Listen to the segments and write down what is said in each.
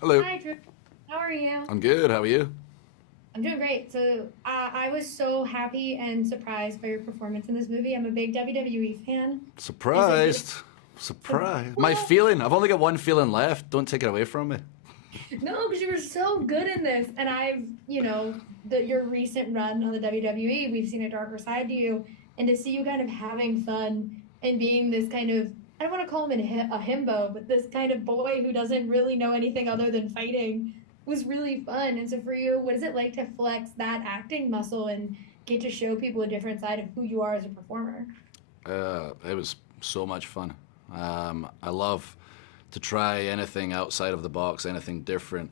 Hello. Hi, Drew. How are you? I'm good. How are you? I'm doing great. So, I was so happy and surprised by your performance in this movie. I'm a big WWE fan, and so just Surprised. so, Surprised. My well, feeling. I've only got one feeling left. Don't take it away from me. no, because you were so good in this, and your recent run on the WWE, we've seen a darker side to you, and to see you kind of having fun and being this kind of, I don't want to call him a himbo, but this kind of boy who doesn't really know anything other than fighting was really fun. And so for you, what is it like to flex that acting muscle and get to show people a different side of who you are as a performer? It was so much fun. I love to try anything outside of the box, anything different.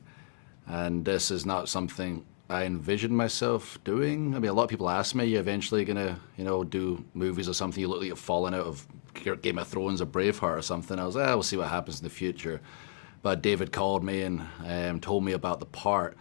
And this is not something I envisioned myself doing. I mean, a lot of people ask me, "You eventually gonna, do movies or something? You look like you're falling out of Game of Thrones or Braveheart or something." I was, we'll see what happens in the future. But David called me and told me about the part.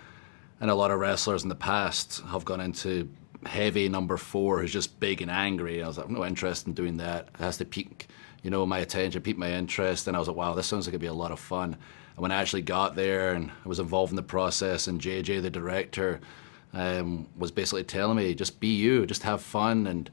And a lot of wrestlers in the past have gone into heavy number four who's just big and angry. I was like, I'm not interested in doing that. It has to pique, my attention, pique my interest. And I was like, wow, this sounds like it'd be a lot of fun. And when I actually got there and I was involved in the process, and JJ, the director, was basically telling me, just be you, just have fun and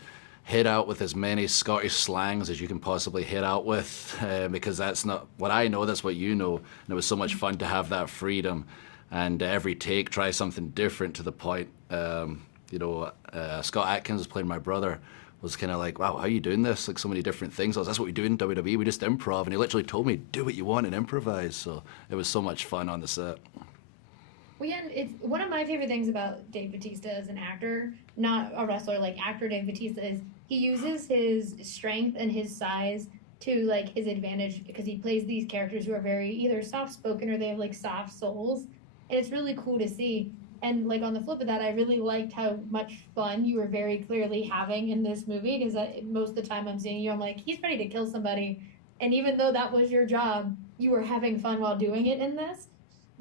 hit out with as many Scottish slangs as you can possibly hit out with, because that's not what I know, that's what you know. And it was so much fun to have that freedom. And every take, try something different to the point. Scott Atkins playing my brother was kind of like, wow, how are you doing this? Like so many different things. I was, that's what we do in WWE. We just improv. And he literally told me, do what you want and improvise. So it was so much fun on the set. Well, yeah, it's one of my favorite things about Dave Bautista as an actor, not a wrestler, like actor Dave Bautista is he uses his strength and his size to like his advantage because he plays these characters who are very either soft spoken or they have like soft souls. And it's really cool to see. And like on the flip of that, I really liked how much fun you were very clearly having in this movie because most of the time I'm seeing you, I'm like, he's ready to kill somebody. And even though that was your job, you were having fun while doing it in this.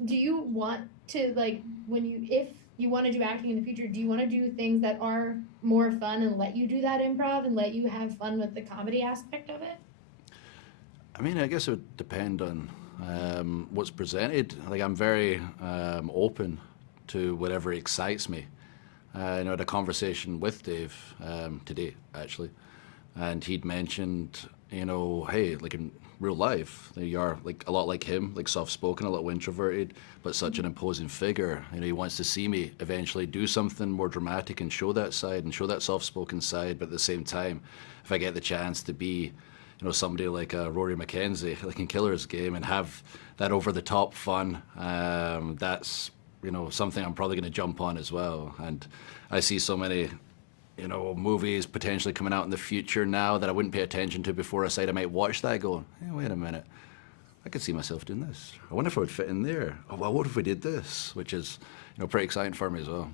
Do you want to like if you want to do acting in the future, do you want to do things that are more fun and let you do that improv and let you have fun with the comedy aspect of it? I mean, I guess it would depend on what's presented. Like, I'm very open to whatever excites me. I had a conversation with Dave today, actually, and he'd mentioned, hey, like in real life, you are like a lot like him, like soft-spoken, a little introverted, but such an imposing figure. He wants to see me eventually do something more dramatic and show that side and show that soft-spoken side. But at the same time, if I get the chance to be, somebody like Rory McKenzie, like in Killer's Game, and have that over-the-top fun, that's something I'm probably going to jump on as well. And I see so many movies potentially coming out in the future now that I wouldn't pay attention to before. Aside, I might watch that going, hey, wait a minute, I could see myself doing this. I wonder if I would fit in there. Oh, well, what if we did this? Which is, pretty exciting for me as well.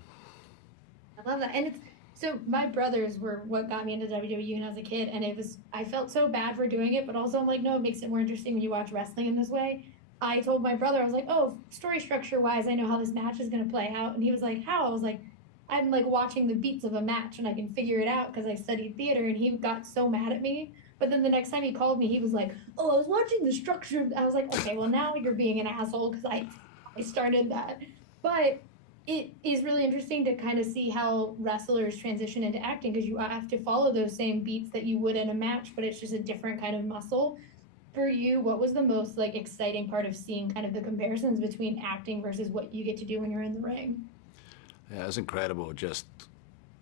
I love that. And it's so my brothers were what got me into WWE when I was a kid, and I felt so bad for doing it, but also I'm like, no, it makes it more interesting when you watch wrestling in this way. I told my brother, I was like, oh, story structure wise, I know how this match is gonna play out. And he was like, how? I was like, I'm like watching the beats of a match and I can figure it out because I studied theater, and he got so mad at me. But then the next time he called me, he was like, "Oh, I was watching the structure." I was like, "Okay, well now you're being an asshole because I started that." But it is really interesting to kind of see how wrestlers transition into acting because you have to follow those same beats that you would in a match, but it's just a different kind of muscle. For you, what was the most like exciting part of seeing kind of the comparisons between acting versus what you get to do when you're in the ring? Yeah, it's incredible just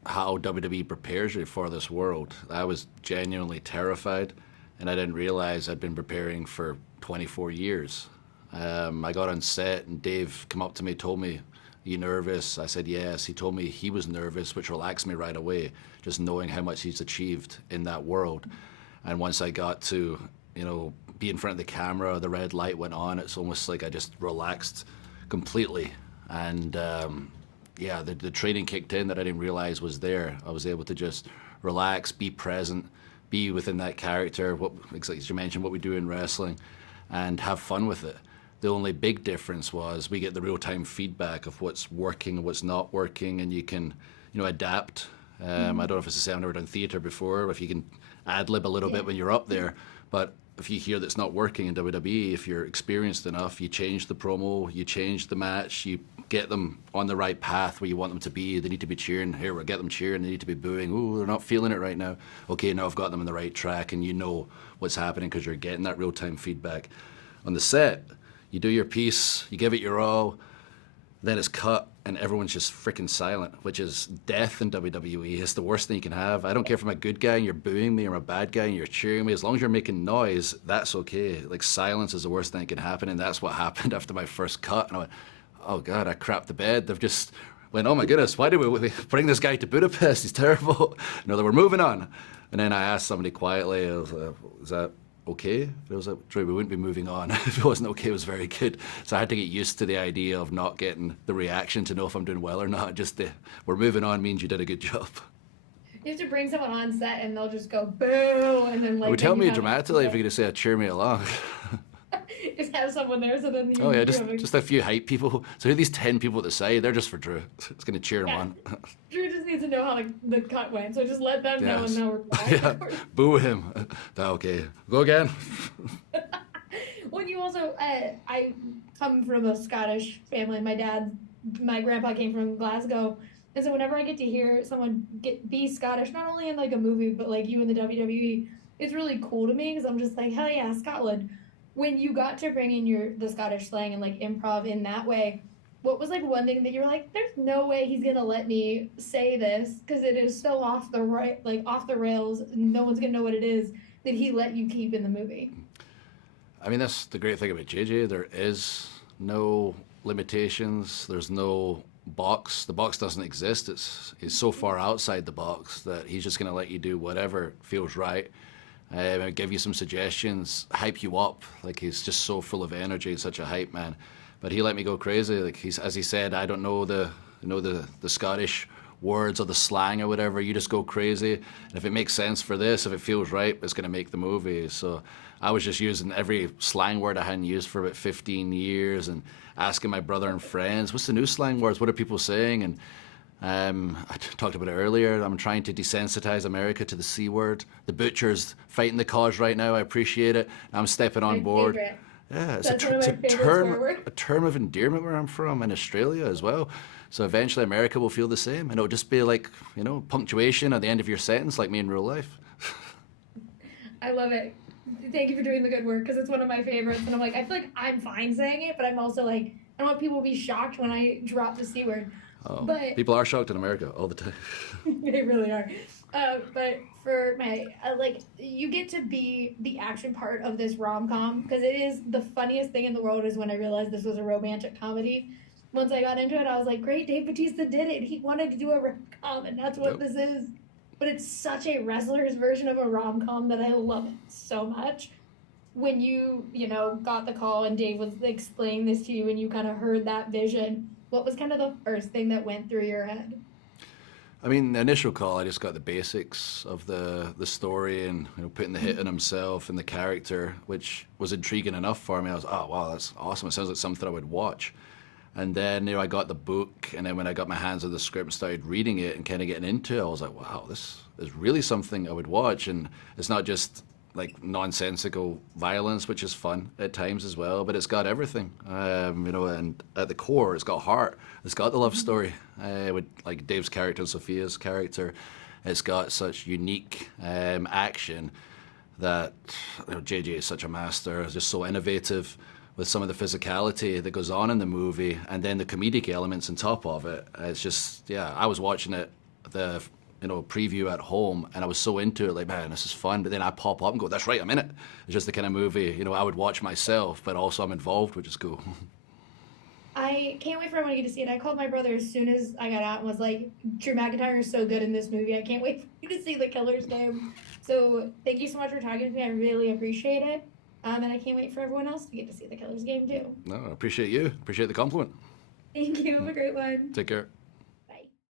how WWE prepares you for this world. I was genuinely terrified, and I didn't realize I'd been preparing for 24 years. I got on set, and Dave came up to me, told me, "Are you nervous?" I said, yes. He told me he was nervous, which relaxed me right away, just knowing how much he's achieved in that world. And once I got to, be in front of the camera, the red light went on. It's almost like I just relaxed completely. And yeah, the training kicked in that I didn't realize was there. I was able to just relax, be present, be within that character, what, like you mentioned, what we do in wrestling, and have fun with it. The only big difference was we get the real-time feedback of what's working and what's not working, and you can, adapt. I don't know if it's the same. I've never done theatre before, if you can ad-lib a little Yeah. bit when you're up there, but if you hear that's not working in WWE, if you're experienced enough, you change the promo, you change the match, you get them on the right path where you want them to be. They need to be cheering. Here, we'll get them cheering. They need to be booing. Ooh, they're not feeling it right now. Okay, now I've got them on the right track, and you know what's happening because you're getting that real-time feedback. On the set, you do your piece, you give it your all, then it's cut, and everyone's just freaking silent, which is death in WWE. It's the worst thing you can have. I don't care if I'm a good guy and you're booing me, or I'm a bad guy and you're cheering me. As long as you're making noise, that's okay. Like, silence is the worst thing that can happen, and that's what happened after my first cut. And I went, oh God, I crapped the bed. They've just went, oh my goodness, why did we bring this guy to Budapest? He's terrible. No, they were moving on. And then I asked somebody quietly, I was like, is that okay? It was like, Drew, we wouldn't be moving on if it wasn't okay. It was very good. So I had to get used to the idea of not getting the reaction to know if I'm doing well or not. Just we're moving on means you did a good job. You have to bring someone on set and they'll just go boo, and then like. It would tell me dramatically if you're going to say, cheer me along. Just have someone there so then you. Oh yeah, just a few hype people. So here are these 10 people at the side. They're just for Drew. It's going to cheer him on. Drew just needs to know how the cut went, so just let them know and now we're fine. Yeah. Boo him. Okay, go again. Well, you also, I come from a Scottish family. My grandpa came from Glasgow, and so whenever I get to hear someone be Scottish, not only in like a movie but like you in the WWE, it's really cool to me because I'm just like, hell yeah, Scotland. When you got to bring in the Scottish slang and like improv in that way, what was like one thing that you're like, there's no way he's gonna let me say this because it is so off the rails, no one's gonna know what it is, that he let you keep in the movie? I mean, that's the great thing about JJ. There is no limitations. There's no box. The box doesn't exist. It's so far outside the box that he's just gonna let you do whatever feels right. Give you some suggestions, hype you up. Like, he's just so full of energy. He's such a hype man. But he let me go crazy. Like, as he said, I don't know the Scottish words or the slang or whatever. You just go crazy. And if it makes sense for this, if it feels right, it's going to make the movie. So I was just using every slang word I hadn't used for about 15 years and asking my brother and friends, what's the new slang words? What are people saying? And I talked about it earlier. I'm trying to desensitize America to the C word. The butcher's fighting the cause right now. I appreciate it. I'm stepping on board. Favorite. Yeah, it's a term of endearment where I'm from, in Australia as well. So eventually America will feel the same, and it'll just be like, punctuation at the end of your sentence, like me in real life. I love it. Thank you for doing the good work, because it's one of my favorites. And I'm like, I feel like I'm fine saying it, but I'm also like, I don't want people to be shocked when I drop the C word. Oh, but people are shocked in America all the time. They really are. But for my, you get to be the action part of this rom-com, because it is the funniest thing in the world is when I realized this was a romantic comedy. Once I got into it, I was like, great, Dave Bautista did it. He wanted to do a rom-com, and that's what this is. But it's such a wrestler's version of a rom-com that I love it so much. When you got the call and Dave was explaining this to you and you kind of heard that vision, what was kind of the first thing that went through your head? I mean, the initial call, I just got the basics of the story and putting the hit on himself and the character, which was intriguing enough for me. I was, oh, wow, that's awesome. It sounds like something I would watch. And then I got the book, and then when I got my hands on the script and started reading it and kind of getting into it, I was like, wow, this is really something I would watch. And it's not just like nonsensical violence, which is fun at times as well, but it's got everything, and at the core, it's got heart. It's got the love story, with like Dave's character and Sophia's character. It's got such unique action that JJ is such a master. It's just so innovative with some of the physicality that goes on in the movie, and then the comedic elements on top of it. It's just, I was watching it, the preview at home, and I was so into it, like, man, this is fun. But then I pop up and go, that's right, I'm in it. It's just the kind of movie, I would watch myself, but also I'm involved, which is cool. I can't wait for everyone to get to see it. I called my brother as soon as I got out and was like, Drew McIntyre is so good in this movie. I can't wait for you to see the Killer's Game. So thank you so much for talking to me. I really appreciate it. And I can't wait for everyone else to get to see the Killer's Game too. No, I appreciate you. Appreciate the compliment. Thank you. Have a great one. Take care.